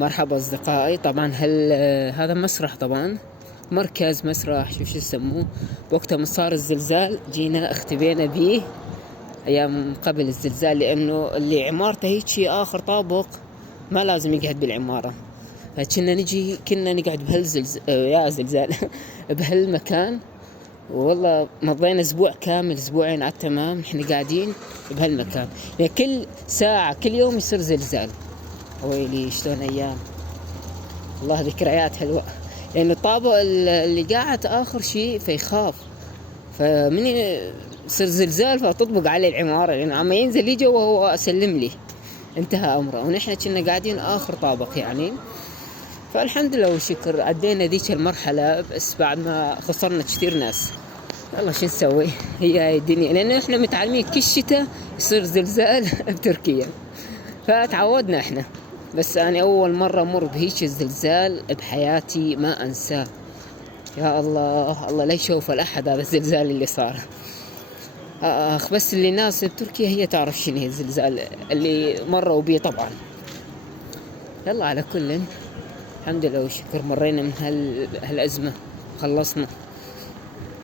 مرحبا أصدقائي. طبعا هذا مسرح، طبعا مركز مسرح شو يسموه. وقتها ما صار الزلزال جينا اختبينا به أيام قبل الزلزال، لأنه اللي عمارته هيك آخر طابق ما لازم يقعد بالعمارة، كنا نقعد يا زلزال بهالمكان. والله مضينا أسبوع كامل، أسبوعين على التمام إحنا قاعدين بهالمكان، يعني كل ساعة كل يوم يصير زلزال. ويلي شلون أيام، والله ذكريات حلوة. لأن الطابق اللي قاعد آخر شيء فيخاف، فمن يصير زلزال فتطبق عليه العمارة، لأنه عم ينزل يجي وهو أسلم لي انتهى أمره. ونحن كنا قاعدين آخر طابق يعني. فالحمد لله والشكر عدينا ذيك المرحلة، بس بعد ما خسرنا كثير ناس. والله شو نسوي، هي الدنيا، لأنه إحنا متعلمين كل شتاء يصير زلزال بتركيا، فتعودنا إحنا. بس أنا أول مرة أمر بهيك الزلزال بحياتي ما أنساه. يا الله الله لا يشوف الأحد هذا الزلزال اللي صار. بس اللي ناس بتركيا هي تعرف شنو هي الزلزال اللي مروا بيه طبعا. يلا على كل الحمد لله والشكر مرينا من هالأزمة، خلصنا.